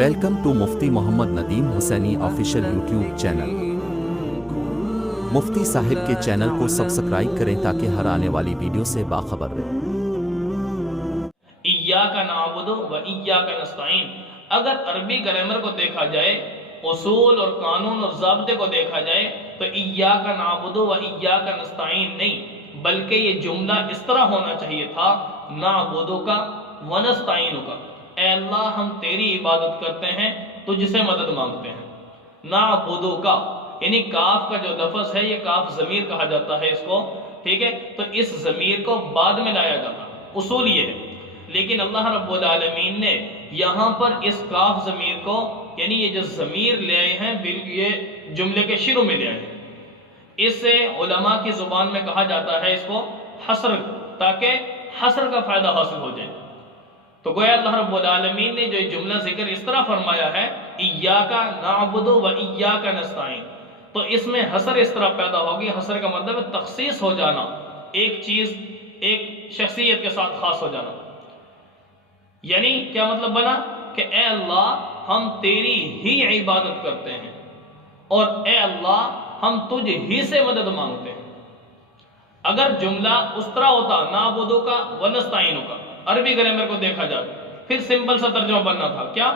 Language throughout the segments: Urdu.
Welcome to Mufti Muhammad Nadeem Hussaini official YouTube channel. Mufti صاحب کے چینل کو سبسکرائب کریں تاکہ ہر آنے والی ویڈیو سے باخبر رہیں۔ ایاک نعبد و ایاک نستعین، اگر عربی گرامر کو دیکھا جائے، اصول اور قانون اور ضابطے کو دیکھا جائے تو ایاک نعبد و ایاک نستعین نہیں، بلکہ یہ جملہ اس طرح ہونا چاہیے تھا، نعبد کا و نستعین کا، اے اللہ ہم تیری عبادت کرتے ہیں، تجھ سے مدد مانگتے ہیں۔ نعبد کا یعنی کاف کا جو لفظ ہے، یہ کاف ضمیر کہا جاتا ہے اس کو، ٹھیک ہے، تو اس ضمیر کو بعد میں لایا جاتا ہے، اصول یہ ہے، لیکن اللہ رب العالمین نے یہاں پر اس کاف ضمیر کو، یعنی یہ جو ضمیر لے آئے ہیں یہ جملے کے شروع میں لے آئے ہیں، اس سے علماء کی زبان میں کہا جاتا ہے اس کو حصر، تاکہ حصر کا فائدہ حاصل ہو جائے۔ تو گویا اللہ رب العالمین نے جو جملہ ذکر اس طرح فرمایا ہے، ایاک نعبد و ایاک نستعین، تو اس میں حصر اس طرح پیدا ہوگی، حصر کا مطلب ہے تخصیص ہو جانا، ایک چیز ایک شخصیت کے ساتھ خاص ہو جانا۔ یعنی کیا مطلب بنا کہ اے اللہ ہم تیری ہی عبادت کرتے ہیں، اور اے اللہ ہم تجھ ہی سے مدد مانگتے ہیں۔ اگر جملہ اس طرح ہوتا نعبد کا و نستعین کا، عربی گرامر کو دیکھا جائے، پھر سمپل سا ترجمہ بننا تھا، کیا؟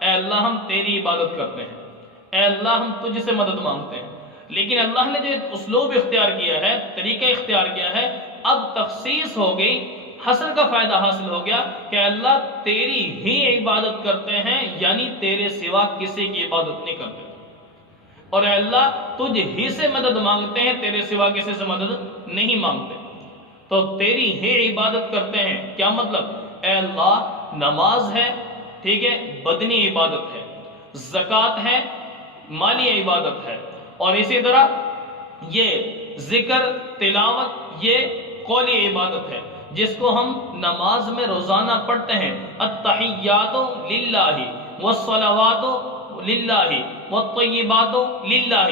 اے اللہ ہم تیری عبادت کرتے ہیں، اے اللہ ہم تجھ سے مدد مانگتے ہیں، لیکن اللہ نے جو اسلوب اختیار کیا ہے، طریقہ اختیار کیا ہے، اب تخصیص ہو گئی، حصر کا فائدہ حاصل ہو گیا کہ اللہ تیری ہی عبادت کرتے ہیں، یعنی تیرے سوا کسی کی عبادت نہیں کرتے، اور اے اللہ تجھ ہی سے مدد مانگتے ہیں، تیرے سوا کسی سے مدد نہیں مانگتے، تو تیری ہی عبادت کرتے ہیں، کیا مطلب؟ اے اللہ نماز ہے، ٹھیک ہے، بدنی عبادت ہے، زکوٰۃ ہے، مالی عبادت ہے، اور اسی طرح یہ ذکر تلاوت یہ قولی عبادت ہے، جس کو ہم نماز میں روزانہ پڑھتے ہیں، التحیات للہ والصلوات للہ والطیبات للہ،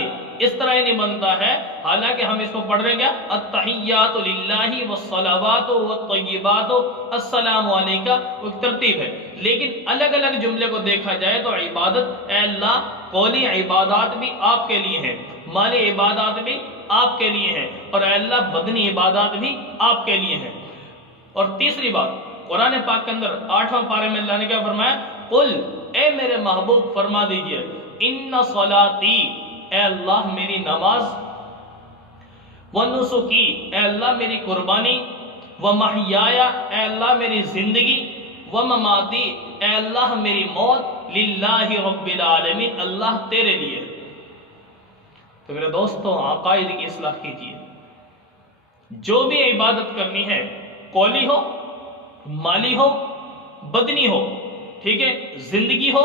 اس طرح ہی نہیں بنتا ہے، حالانکہ ہم اس کو پڑھ رہے ہیں کیا؟ التحیات للہ والصلوات والطیبات السلام علیکہ، ایک ترتیب ہے، لیکن الگ الگ جملے کو دیکھا جائے تو عبادت، اے اللہ قولی عبادات بھی آپ کے لیے ہیں، مالی عبادات بھی آپ کے لیے ہیں، اور اے اللہ بدنی عبادات بھی آپ کے لیے ہیں۔ اور تیسری بات، قرآن پاک کے اندر 8واں پارے میں اللہ نے کیا فرمایا؟ قل، اے میرے محبوب فرما دیجئے، ان صلاتی، اے اللہ میری نماز، ونسکی، اے اللہ میری قربانی، ومحیایا، اے اللہ میری زندگی، ومماتی، اے اللہ میری موت، للہ رب العالمین، اللہ تیرے لیے۔ تو میرے دوستوں عقائد کی اصلاح کیجیے، جو بھی عبادت کرنی ہے، قولی ہو، مالی ہو، بدنی ہو، ٹھیک ہے، زندگی ہو،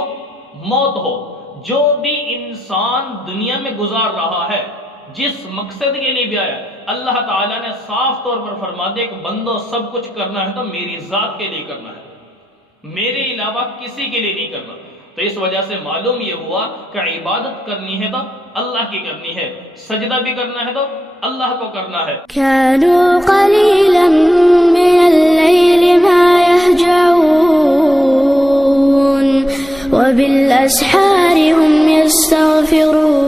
موت ہو، جو بھی انسان دنیا میں گزار رہا ہے، جس مقصد کے لیے بھی آیا، اللہ تعالیٰ نے صاف طور پر فرما دیا کہ بندو سب کچھ کرنا ہے تو میری ذات کے لیے کرنا ہے، میرے علاوہ کسی کے لیے نہیں کرنا۔ تو اس وجہ سے معلوم یہ ہوا کہ عبادت کرنی ہے تو اللہ کی کرنی ہے، سجدہ بھی کرنا ہے تو اللہ کو کرنا ہے۔ كانوا قليلا من الليل ما يهجعون وبالأسحار هم يستغفرون